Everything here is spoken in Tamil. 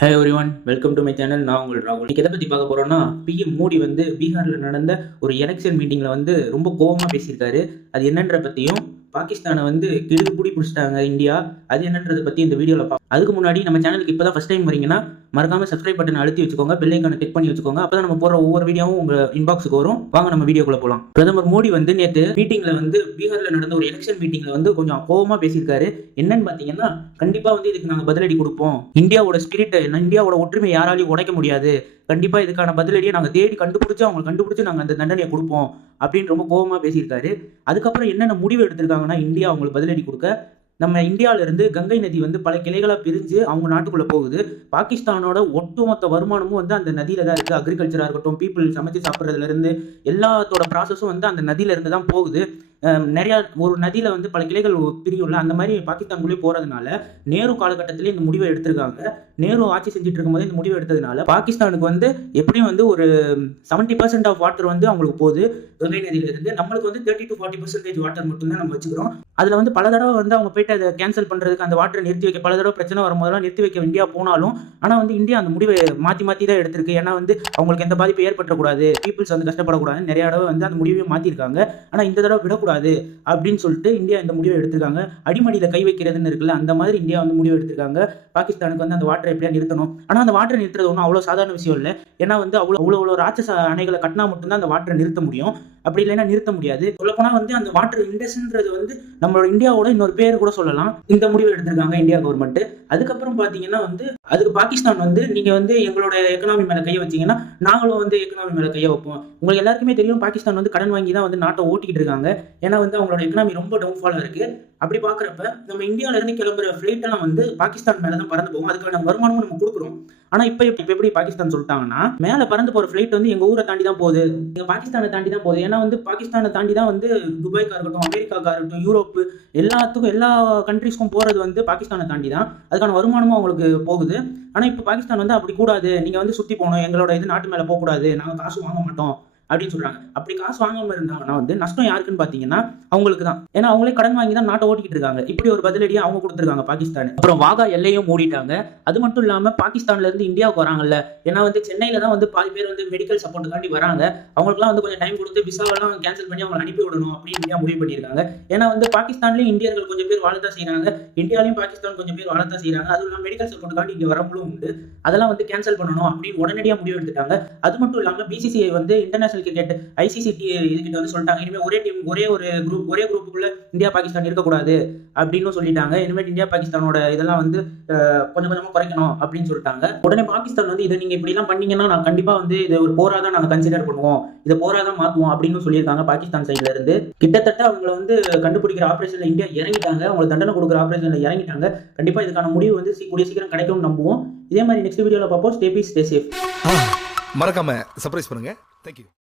Hey everyone, welcome to my channel. நான் உங்கள் ராகுல். இன்னைக்கு எதை பற்றி பார்க்க போகிறோன்னா, பிஎம் மோடி வந்து பீகாரில் நடந்த ஒரு எலெக்ஷன் மீட்டிங்கில் வந்து ரொம்ப கோபமாக பேசியிருக்காரு. அது என்னன்ற பற்றியும், பாகிஸ்தானை வந்து கிடுகு பிடி பிடிச்சிட்டாங்க இந்தியா, அது என்னன்றதை பற்றி இந்த வீடியோவில் பார்ப்போம். அதுக்கு முன்னாடி நம்ம சேனலுக்கு இப்போ தான் ஃபஸ்ட் டைம் வரீங்கன்னா மறக்காமல் சப்ஸ்கிரைப் பட்டனை அழுத்தி வச்சுக்கோங்க, பெல் ஐக்கானை கிளிக் பண்ணி வச்சுக்கோங்க. அப்போ தான் நம்ம போகிற ஒவ்வொரு வீடியோவும் உங்கள் இன்பாக்ஸுக்கு வரும். வாங்க நம்ம வீடியோக்குள்ளே போகலாம். பிரதமர் மோடி வந்து நேற்று மீட்டிங்கில் வந்து பீகாரில் நடந்த ஒரு எலெக்ஷன் மீட்டிங்கில் வந்து கொஞ்சம் கோபமாக பேசியிருக்காரு. என்னன்னு பார்த்தீங்கன்னா, கண்டிப்பாக வந்து இதுக்கு நாங்கள் பதிலடி கொடுப்போம். இந்தியாவோட ஸ்பிரிட், இந்தியாவோட ஒற்றுமை யாராலையும் உடைக்க முடியாது. கண்டிப்பாக இதுக்கான பதிலடியை நாங்கள் தேடி கண்டுபிடிச்சு நாங்கள் அந்த தண்டனையை கொடுப்போம் அப்படின்னு ரொம்ப கோபமாக பேசியிருக்காரு. அதுக்கப்புறம் என்னென்ன முடிவு எடுத்திருக்காங்கன்னா, இந்தியா அவங்களுக்கு பதிலடி கொடுக்க, நம்ம இந்தியாவிலிருந்து கங்கை நதி வந்து பல கிளைகளாக பிரிஞ்சு அவங்க நாட்டுக்குள்ளே போகுது. பாகிஸ்தானோட ஒட்டுமொத்த வருமானமும் வந்து அந்த நதியில தான் இருக்குது. அக்ரிகல்ச்சராக இருக்கட்டும், பீப்புள் சமைச்சு சாப்பிட்றதுலேருந்து எல்லாத்தோட ப்ராசஸும் வந்து அந்த நதியிலேருந்து தான் போகுது. நிறையா ஒரு நதியில் வந்து பல கிளைகள் பிரியும்ல, அந்த மாதிரி பாகிஸ்தானுக்குள்ளே போகிறதுனால நேரு காலகட்டத்திலே இந்த முடிவை எடுத்திருக்காங்க. நேரு ஆட்சி செஞ்சுட்டு இருக்கும்போது இந்த முடிவை எடுத்ததுனால பாகிஸ்தானுக்கு வந்து எப்படியும் வந்து ஒரு 70% ஆஃப் வாட்டர் வந்து அவங்களுக்கு போகுது கங்கை நதியிலிருந்து. நம்மளுக்கு வந்து 30 to 40% வாட்டர் மட்டும்தான் நம்ம வச்சுக்கிறோம். அதில் வந்து பல தடவை வந்து அவங்க போயிட்டு அதை கேன்சல் பண்ணுறதுக்கு, அந்த வாட்டரை நிறுத்தி வைக்க பல தடவை பிரச்சனை வரும்போதெல்லாம் நிறுத்தி வைக்க இந்தியா போனாலும், ஆனால் வந்து இந்தியா அந்த முடிவை மாற்றி தான் எடுத்திருக்கு. ஏன்னா வந்து அவங்களுக்கு எந்த பாதிப்பு ஏற்பட்டக்கூடாது, பீப்புள்ஸ் வந்து கஷ்டப்படக்கூடாது, நிறைய தடவை வந்து அந்த முடிவை மாற்றிருக்காங்க. ஆனால் இந்த தடவை விடக்கூடாது அப்படின்னு சொல்லிட்டு இந்தியா இந்த முடிவை எடுத்திருக்காங்க. அடிமடியில் கை வைக்கிறதுன்னு இருக்குல்ல, அந்த மாதிரி இந்தியா வந்து முடிவு எடுத்திருக்காங்க. பாகிஸ்தானுக்கு வந்து அந்த வாட்டரை எப்படியா நிறுத்தணும். ஆனால் அந்த வாட்டரை நிறுத்துறது ஒன்றும் அவ்வளோ சாதாரண விஷயம் இல்லை. ஏன்னா வந்து அவ்வளோ ராட்சச அணைகளை கட்டினா மட்டும்தான் அந்த வாட்டரை நிறுத்த முடியும். அப்படி இல்லைன்னா நிறுத்த முடியாது. சொல்லப்போனால் வந்து அந்த வாட்டர் இண்டஸ்ன்றது வந்து நம்மளோட இந்தியாவோட இன்னொரு பேர் கூட சொல்லலாம். இந்த முடிவு எடுத்திருக்காங்க இந்தியா கவர்மெண்ட். அதுக்கப்புறம் பார்த்தீங்கன்னா வந்து அதுக்கு பாகிஸ்தான் வந்து நீங்கள் வந்து எங்களோட எக்கனாமி மேலே கையை வச்சிங்கன்னா நாங்களும் வந்து எக்கனாமி மேலே கையை வைப்போம். உங்களுக்கு எல்லாருக்குமே தெரியும், பாகிஸ்தான் வந்து கடன் வாங்கி தான் வந்து நாட்டை ஓட்டிக்கிட்டு இருக்காங்க. ஏன்னா வந்து அவங்களோட எக்கனாமி ரொம்ப டவுன்ஃபாலாக இருக்குது. அப்படி பார்க்குறப்ப நம்ம இந்தியாவிலேருந்து கிளம்புற ஃப்ளைட் எல்லாம் வந்து பாகிஸ்தான் மேலே தான் பறந்து போகும். அதுக்கான வருமானமும் நம்ம கொடுக்குறோம். ஆனால் இப்போ எப்படி பாகிஸ்தான் சொல்லிட்டாங்கன்னா, மேலே பறந்து போகிற ஃப்ளைட் வந்து எங்கள் ஊரை தாண்டி தான் போகுது, எங்கள் பாகிஸ்தானை தாண்டி தான் போகுது. ஏன்னா வந்து பாகிஸ்தானை தாண்டி தான் வந்து துபாய்க்காக இருக்கட்டும், அமெரிக்காக்காக இருக்கட்டும், யூரோப்பு எல்லாத்துக்கும் எல்லா கண்ட்ரிஸ்க்கும் போகிறது வந்து பாகிஸ்தானை தாண்டி தான். அதுக்கான வருமானமும் அவங்களுக்கு போகுது. ஆனால் இப்போ பாகிஸ்தான் வந்து அப்படி கூடாது, நீங்கள் வந்து சுற்றி போகணும், எங்களோட இது நாட்டு மேலே போகக்கூடாது, நாங்கள் காசு வாங்க மாட்டோம் அப்படின்னு சொல்றாங்க. அப்படி காசு வாங்காம இருந்தாங்கன்னா வந்து நஷ்டம் யாருக்குன்னு பாத்தீங்கன்னா அவங்களுக்கு தான். ஏன்னா அவங்களே கடன் வாங்கி தான் நாட்டை ஓட்டிக்கிட்டு இருக்காங்க. இப்படி ஒரு பதிலடியை அவங்க கொடுத்துருக்காங்க பாகிஸ்தான். அப்புறம் வாகா எல்லையும் மூடிட்டாங்க. அது மட்டும் இல்லாம பாகிஸ்தான்ல இருந்து இந்தியாவுக்கு வராங்கல்ல, ஏன்னா வந்து சென்னையில தான் வந்து பாதி பேர் வந்து மெடிக்கல் சப்போர்ட்டுக்காண்டி வராங்க. அவங்களுக்குலாம் வந்து கொஞ்சம் டைம் கொடுத்து விசாவெல்லாம் கேன்சல் பண்ணி அவங்களை அனுப்பி விடணும் அப்படின்னு இந்தியா முடிவு பண்ணியிருக்காங்க. ஏன்னா வந்து பாகிஸ்தான்லயும் இந்தியர்கள் கொஞ்சம் பேர் வாழத்தான் செய்யறாங்க, இந்தியாலையும் பாகிஸ்தான் கொஞ்சம் பேர் வாழத்தான் செய்யறாங்க. அதுவும் இல்லாமல் மெடிக்கல் சப்போர்ட்டுக்காண்டி இங்க வரவங்களும் உண்டு. அதெல்லாம் வந்து கேன்சல் பண்ணணும் அப்படின்னு உடனடியாக முடிவு எடுத்துட்டாங்க. அது மட்டும் இல்லாமல் பிசிசிஐ வந்து இன்டர்நேஷனல் கிரிக்கெட் ICC இதுகிட்ட வந்து சொல்லிட்டாங்க, இனிமேல் ஒரே டீம் ஒரே குரூப்புக்குள்ள இந்தியா பாகிஸ்தான் இருக்கக்கூடாது அப்படின்னு சொல்லிட்டாங்க. இனிமேல் இந்தியா பாகிஸ்தானோட இதெல்லாம் வந்து கொஞ்சம் கொஞ்சமா குறைக்கணும் அப்படின்னு சொல்லிட்டாங்க. உடனே பாகிஸ்தான் வந்து இதை நீங்க இப்படி எல்லாம் பண்ணீங்கன்னா நான் கண்டிப்பா வந்து இதை ஒரு போரா தான் நாங்க கன்சிடர் பண்ணுவோம், இதை போரா தான் மாத்துவோம் அப்படின்னு சொல்லியிருக்காங்க. பாகிஸ்தான் சைட்ல இருந்து கிட்டத்தட்ட அவங்களை வந்து கண்டுபிடிக்கிற ஆபரேஷன்ல இந்தியா இறங்கிட்டாங்க, அவங்களுக்கு தண்டனை கொடுக்குற ஆபரேஷன்ல இறங்கிட்டாங்க. கண்டிப்பா இதுக்கான முடிவு வந்து கூடிய சீக்கிரம் கிடைக்கும்னு நம்புவோம். இதே மாதிரி நெக்ஸ்ட் வீடியோல பார்ப்போம். Stay peace, stay safe. மறக்காம சர்ப்ரைஸ் பண்ணுங்க. தேங்க்யூ.